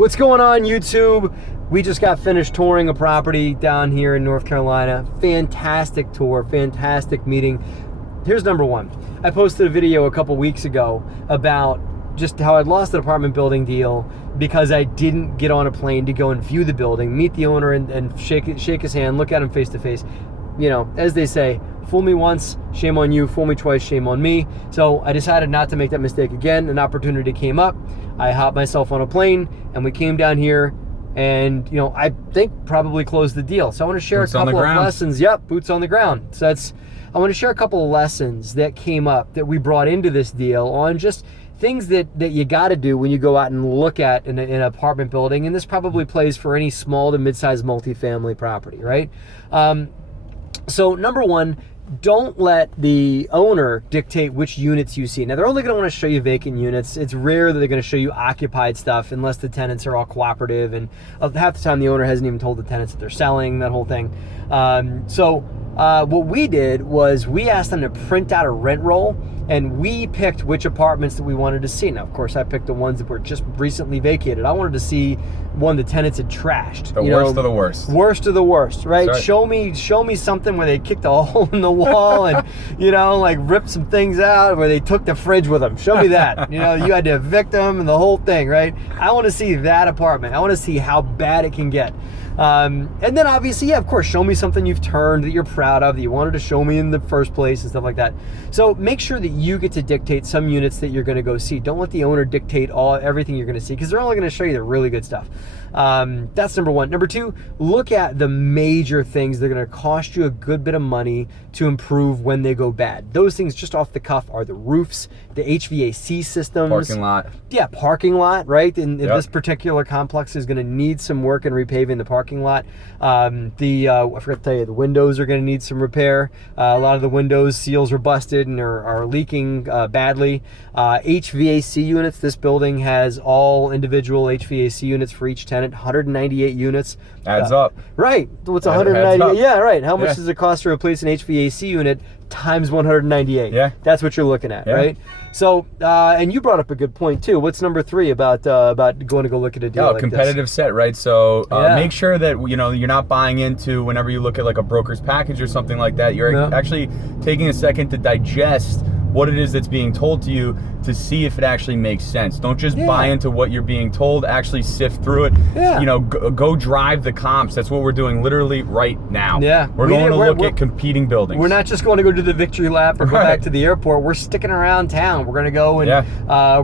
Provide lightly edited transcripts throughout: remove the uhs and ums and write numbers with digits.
What's going on, YouTube? We just got finished touring a property down here in North Carolina. Fantastic tour, fantastic meeting. Here's number one. I posted a video a couple weeks ago about just how I'd lost an apartment building deal because I didn't get on a plane to go and view the building, meet the owner and shake his hand, look at him face to face. You know, as they say, fool me once, shame on you. Fool me twice, shame on me. So I decided not to make that mistake again. An opportunity came up. I hopped myself on a plane and we came down here and, you know, I think probably closed the deal. So I want to share a couple of lessons. Yep, boots on the ground. So I want to share a couple of lessons that came up that we brought into this deal on just things that you got to do when you go out and look at an apartment building. And this probably plays for any small to mid-sized multifamily property, right? So number one, don't let the owner dictate which units you see. Now, they're only going to want to show you vacant units. It's rare that they're going to show you occupied stuff unless the tenants are all cooperative, and half the time the owner hasn't even told the tenants that they're selling, that whole thing. What we did was we asked them to print out a rent roll, and we picked which apartments that we wanted to see. Now, of course, I picked the ones that were just recently vacated. I wanted to see one the tenants had trashed. The worst of the worst. Worst of the worst, right? Right. Show me something where they kicked a hole in the wall and, you know, like ripped some things out, where they took the fridge with them. Show me that. You know, you had to evict them and the whole thing, right? I want to see that apartment. I want to see how bad it can get. And then obviously, yeah, of course, show me something you've turned that you're proud of, that you wanted to show me in the first place and stuff like that. So make sure that you get to dictate some units that you're going to go see. Don't let the owner dictate everything you're going to see, because they're only going to show you the really good stuff. That's number one. Number two, look at the major things that are going to cost you a good bit of money to improve when they go bad. Those things just off the cuff are the roofs, the HVAC systems. Parking lot. Yeah, parking lot, right? And this particular complex is going to need some work in repaving the parking lot. I forgot to tell you, the windows are going to need some repair. A lot of the windows seals are busted and are leaking badly. HVAC units, this building has all individual HVAC units for each tenant, 198 units. Adds up. Right. What's 198? Yeah, right. How much Yeah. does it cost to replace an HVAC unit times 198? Yeah. That's what you're looking at, Yeah. right? So, and you brought up a good point too. What's number three about going to go look at a deal like competitive set, right? So Yeah. make sure that, you know, you're not buying into, whenever you look at like a broker's package or something like that, you're actually taking a second to digest what it is that's being told to you, to see if it actually makes sense. Don't just buy into what you're being told. Actually sift through it. Yeah. You know, go drive the comps. That's what we're doing literally right now. Yeah. We're going to look at competing buildings. We're not just going to go to the victory lap or go back to the airport. We're sticking around town. We're going to go and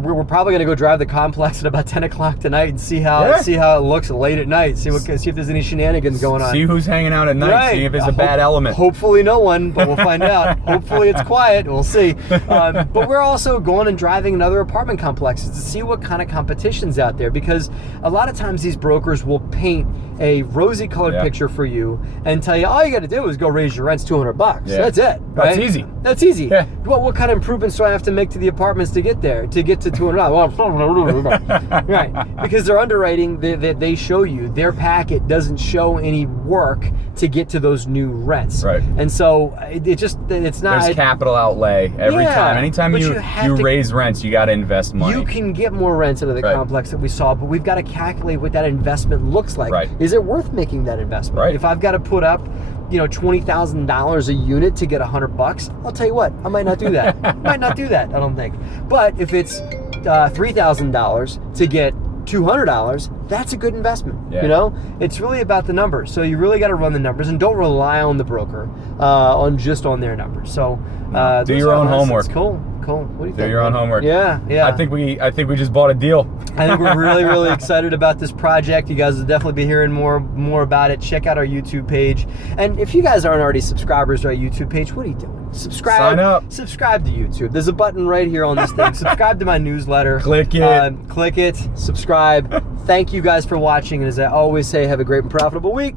we're probably going to go drive the complex at about 10 o'clock tonight and see how it looks late at night. See if there's any shenanigans going on. See who's hanging out at night. Right. See if it's a bad element. Hopefully no one, but we'll find out. Hopefully it's quiet. We'll see. But we're also going and driving another apartment complexes to see what kind of competition's out there, because a lot of times these brokers will paint a rosy colored picture for you and tell you all you got to do is go raise your rents $200. Yeah. That's it. Right? That's easy. That's easy. Yeah. Well, what kind of improvements do I have to make to the apartments to get there, to get to $200? Right. Because their underwriting, they show you, their packet doesn't show any work to get to those new rents. Right. And so it's not. There's capital outlay every time. Anytime you raise rents, you got to invest money. You can get more rents into the complex that we saw, but we've got to calculate what that investment looks like. Right. Is it worth making that investment? Right. If I've got to put up, $20,000 a unit to get $100, I'll tell you what, I might not do that. I don't think. But if it's $3,000 to get $200, that's a good investment. Yeah. You know, it's really about the numbers. So you really got to run the numbers and don't rely on the broker on their numbers. So do your own homework. Cool. What do you think? Do your own homework. Yeah. I think we just bought a deal. I think we're really, really excited about this project. You guys will definitely be hearing more about it. Check out our YouTube page. And if you guys aren't already subscribers to our YouTube page, what are you doing? Subscribe. Sign up. Subscribe to YouTube. There's a button right here on this thing. Subscribe to my newsletter. Click it. Click it. Subscribe. Thank you guys for watching. And as I always say, have a great and profitable week.